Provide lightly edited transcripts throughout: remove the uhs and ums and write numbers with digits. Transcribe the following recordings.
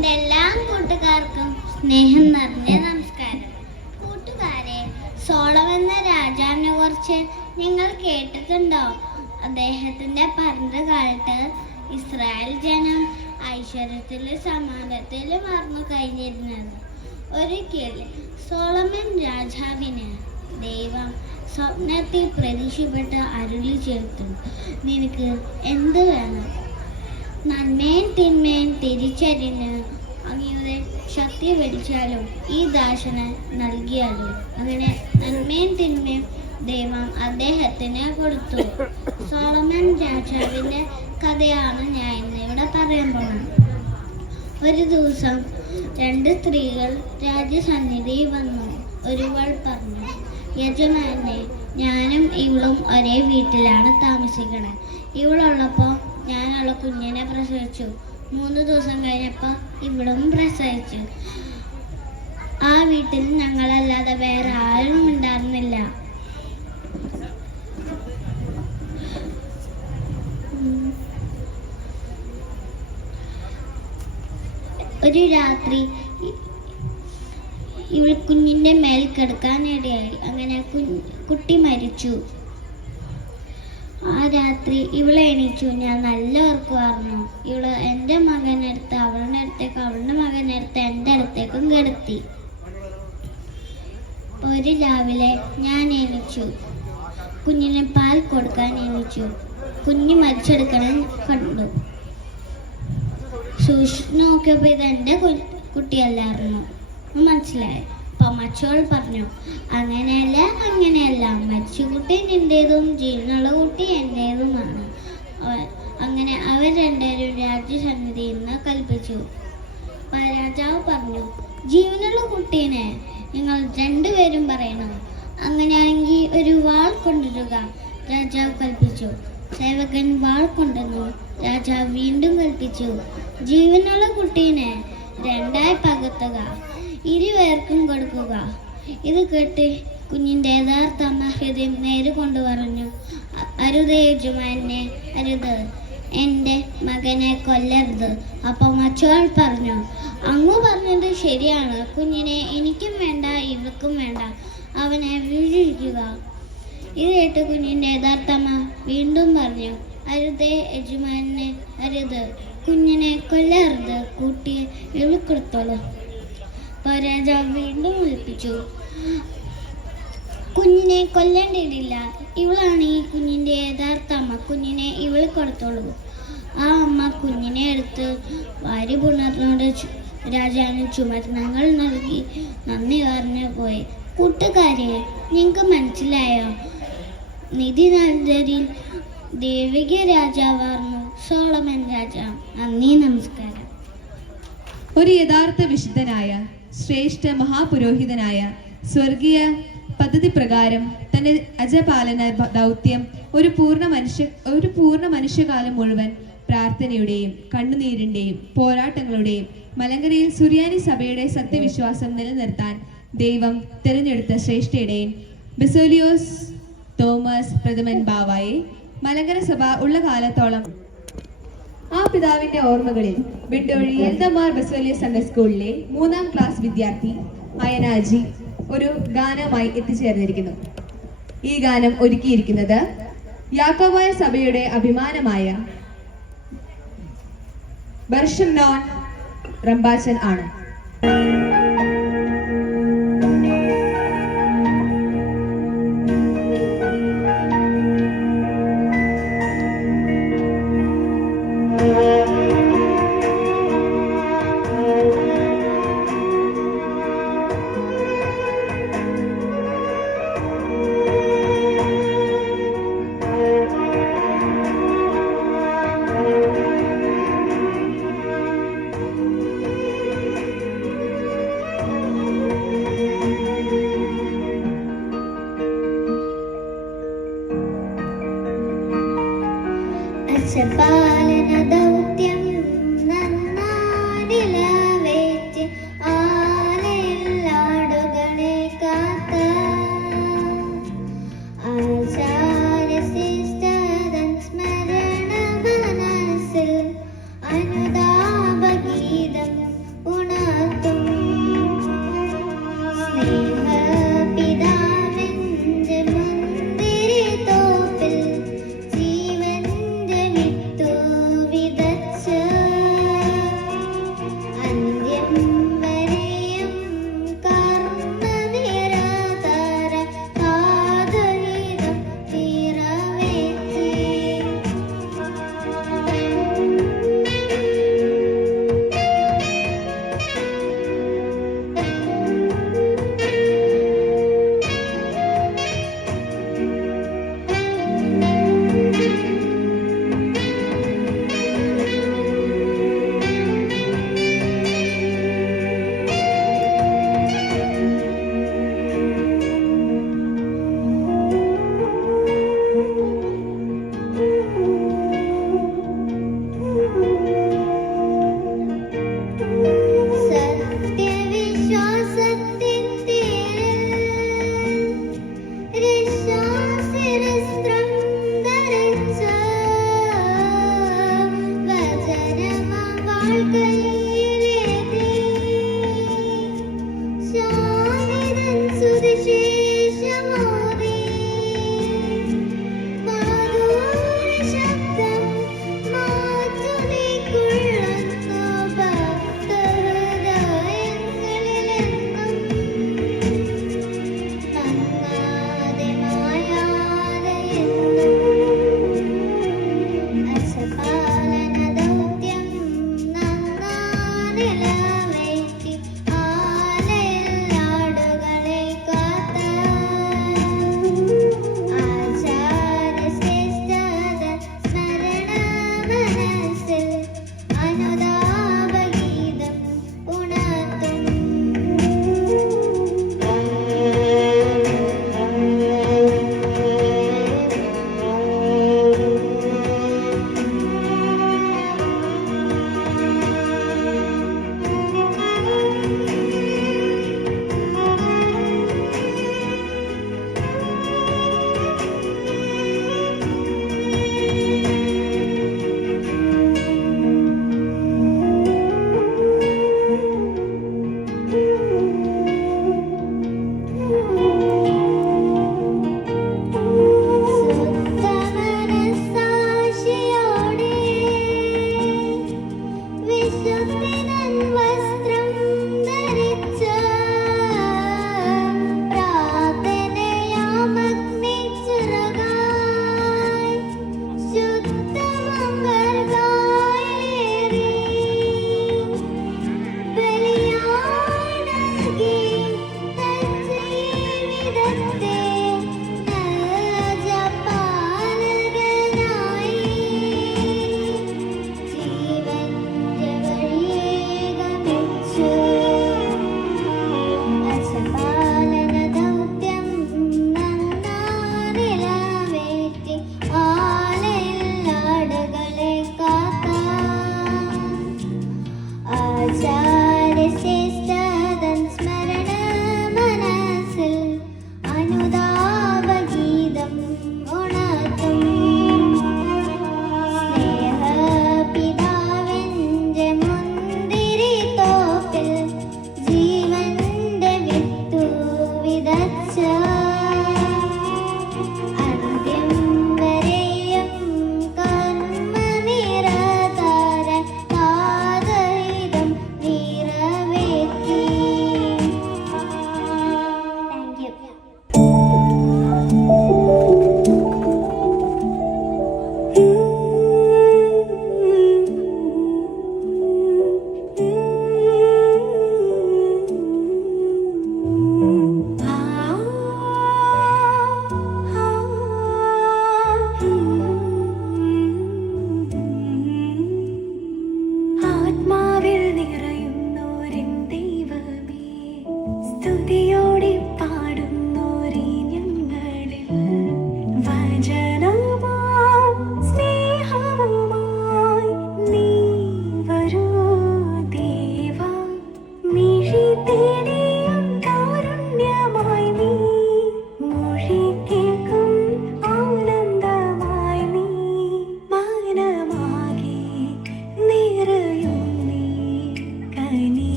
എൻ്റെ എല്ലാ കൂട്ടുകാർക്കും സ്നേഹം നിറഞ്ഞ നമസ്കാരം. കൂട്ടുകാരെ, സോളമൻ എന്ന രാജാവിനെ കുറിച്ച് നിങ്ങൾ കേട്ടിട്ടുണ്ടോ? അദ്ദേഹത്തിൻ്റെ ഭരണകാലത്ത് ഇസ്രായേൽ ജനം ഐശ്വര്യത്തിലും സമാധാനത്തിലും മറന്നു കഴിഞ്ഞിരുന്നത്. ഒരിക്കൽ സോളമൻ രാജാവിന് ദൈവം സ്വപ്നത്തിൽ പ്രതീക്ഷപ്പെട്ട് അരുളി ചെയ്തു, നിനക്ക് എന്ത് വേണം? നന്മയും തിന്മയും തിരിച്ചറിഞ്ഞ് അങ്ങയുടെ ശക്തി വലിച്ചാലും ഈ ദാസന് നൽകിയാലും. അങ്ങനെ നന്മയും തിന്മയും ദൈവം അദ്ദേഹത്തിന് കൊടുത്തു. സോളമൻ രാജാവിൻ്റെ കഥയാണ് ഞാൻ ഇന്നിവിടെ പറയാൻ പോകുന്നത്. ഒരു ദിവസം രണ്ട് സ്ത്രീകൾ രാജസന്നിധിയിൽ വന്നു. ഒരുവൾ പറഞ്ഞു, യജമാനെ, ഞാനും ഇവളും ഒരേ വീട്ടിലാണ് താമസിക്കണേ. ഇവളുള്ളപ്പോൾ ഞാൻ അവളെ കുഞ്ഞിനെ പ്രസവിച്ചു. 3 ദിവസം കഴിഞ്ഞപ്പോൾ ഇവളും പ്രസവിച്ചു. ആ വീട്ടിൽ ഞങ്ങളല്ലാതെ വേറെ ആരും ഉണ്ടായിരുന്നില്ല. ഒരു രാത്രി ഇവൾ കുഞ്ഞിൻ്റെ മേൽ കിടക്കാനിടയായി. അങ്ങനെ കുട്ടി മരിച്ചു. ആ രാത്രി ഇവളെ എണീച്ചു. ഞാൻ നല്ല ഓർക്കുമായിരുന്നു. ഇവള് എൻ്റെ മകനെടുത്ത് അവളുടെ അടുത്തേക്ക്, അവളുടെ മകനെടുത്ത് എൻ്റെ അടുത്തേക്കും കിടത്തി. ഒരു രാവിലെ ഞാൻ എണീച്ചു. കുഞ്ഞിന് പാൽ കൊടുക്കാൻ എണീച്ചു. കുഞ്ഞ് മരിച്ചെടുക്കണം കണ്ടു. സൂക്ഷിച്ചു നോക്കിയപ്പോൾ ഇത് എൻ്റെ കുട്ടിയല്ലായിരുന്നു. മനസ്സിലായി. അപ്പം മറ്റോൾ പറഞ്ഞു, അങ്ങനെയല്ല, മരിച്ച കുട്ടി നിൻ്റേതും ജീവനുള്ള കുട്ടി എൻ്റേതുമാണ്. അങ്ങനെ അവർ രണ്ടുപേരും രാജ്യസന്നിധിയിൽ നിന്ന് കൽപ്പിച്ചു. രാജാവ് പറഞ്ഞു, ജീവനുള്ള കുട്ടീനെ നിങ്ങൾ രണ്ടുപേരും പറയണം. അങ്ങനെയാണെങ്കിൽ ഒരു വാൾ കൊണ്ടുവരിക. രാജാവ് കൽപ്പിച്ചു. സേവകൻ വാൾ കൊണ്ടുവന്നു. രാജാവ് വീണ്ടും കൽപ്പിച്ചു, ജീവനുള്ള കുട്ടീനെ 2 പകുത്തുക, ഇരുപേർക്കും കൊടുക്കുക. ഇത് കേട്ട് കുഞ്ഞിൻ്റെ യഥാർത്ഥ ഹൃദയം നേരെ കൊണ്ടു പറഞ്ഞു, അരുത് യജമാനെ, അരുത്, എൻ്റെ മകനെ കൊല്ലരുത്. അപ്പം മറ്റൊരാൾ പറഞ്ഞു, അങ്ങ് പറഞ്ഞത് ശരിയാണ്. കുഞ്ഞിനെ എനിക്കും വേണ്ട, ഇവൾക്കും വേണ്ട. അവനെ വീഴിക്കുക. ഇത് കേട്ട് കുഞ്ഞിൻ്റെ യഥാർത്ഥമ്മ വീണ്ടും പറഞ്ഞു, അരുതേ യജമാനെ, അരുത്, കുഞ്ഞിനെ കൊല്ലരുത്. കുട്ടിയെ ഇവൾക്കൊടുത്തോളൂ. രാജാവ് വീണ്ടും വിളിപ്പിച്ചു, കുഞ്ഞിനെ കൊല്ലേണ്ടതില്ല. ഇവളാണ് ഈ കുഞ്ഞിൻ്റെ യഥാർത്ഥ അമ്മ. കുഞ്ഞിനെ ഇവൾ കൊടുത്തോളൂ. ആ അമ്മ കുഞ്ഞിനെ എടുത്ത് വാരി പുണർന്നോട് രാജാവിന് ചുമതലകൾ നൽകി നന്ദി പറഞ്ഞു പോയി. കൂട്ടുകാരെ, നിങ്ങൾക്ക് മനസ്സിലായോ? നിധി നൽകിയതിൽ ദേവിക രാജാവായിരുന്നു സോളമൻ രാജാവ്. നന്ദി, നമസ്കാരം. ഒരു യഥാർത്ഥ വിശുദ്ധനായ ശ്രേഷ്ഠ മഹാപുരോഹിതനായ സ്വർഗീയ പദ്ധതി പ്രകാരം തന്റെ അജപാലന ദൗത്യം ഒരു പൂർണ്ണ മനുഷ്യകാലം മുഴുവൻ പ്രാർത്ഥനയുടെയും കണ്ണുനീരിന്റെയും പോരാട്ടങ്ങളുടെയും മലങ്കരയിൽ സുറിയാനി സഭയുടെ സത്യവിശ്വാസം നിലനിർത്താൻ ദൈവം തിരഞ്ഞെടുത്ത ശ്രേഷ്ഠയിടയൻ ബസേലിയോസ് തോമസ് പ്രഥമൻ ബാവായെ മലങ്കര സഭ ഉള്ള കാലത്തോളം ആ പിതാവിന്റെ ഓർമ്മകളിൽ വിട്ടൊഴി എൽദമാർ ബസേലിയസ് സൺഡേ സ്കൂളിലെ 3ാം ക്ലാസ് വിദ്യാർത്ഥി അയനാജി ഒരു ഗാനമായി എത്തിച്ചേർന്നിരിക്കുന്നു. ഈ ഗാനം ഒരുക്കിയിരിക്കുന്നത് യാക്കോബായ സഭയുടെ അഭിമാനമായ ബർഷംനോൻ റംബാച്ചൻ ആണ്. കയ്യിലേന്തി ശാരദൻ സുവിശേഷമോദി മധുര ശബ്ദം മാറ്റുനി കൊള്ളുന്നു ഭക്തഹൃദയങ്ങളിലെന്നും മങ്ങാതെ മായാതെ എന്നും അശപാലന ദൗത്യം നന്നാനിലവേറ്റി ആലയിൽ ആടുകളെ കാത്ത ആചാരശ്രേഷ്ഠത സ്മരണ മനസ്സിൽ അനുതാപഗീതം ഉണർത്തും സുത്തമനസ്സാക്ഷിയോടെ വിശുദ്ധിതൻ വസ്ത്രം ധരിച്ച പ്രാർത്ഥനയാമഗ്നിച്ചിറകായി ശുദ്ധമംഗളകായേറി ബലിയായി നൽകി തജ്ജീവിതത്തെ നല്ലജപാലകനായി ജീവന്റെ വഴിയെ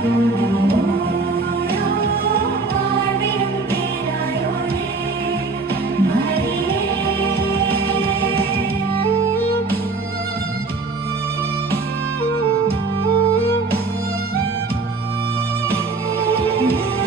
Thank you.